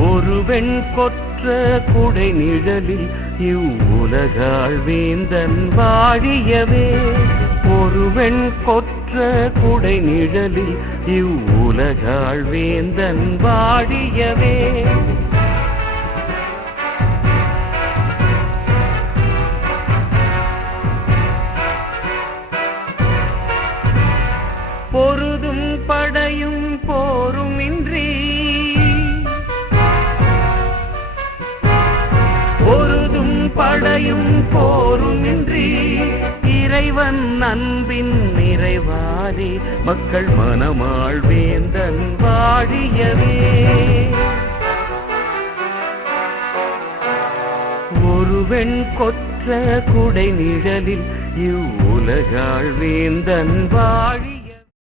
ஒரு வெண் கொற்ற குடை நிழலில் இவ்வுலகாள் வேந்தன் வாழியவே. ஒரு வெண் கொற்ற குடை நிழலில் இவ்வுலகாள் வேந்தன் வாழியவே. பொருதும் படையும் படையும் போருமின்றி இறைவன் அன்பின் நிறைவாதி மக்கள் மனமாள் வேந்தன் வாழியவே. ஒரு கொற்ற குடை நிழலில் இவ்வுலகாள் வேந்தன் வாழி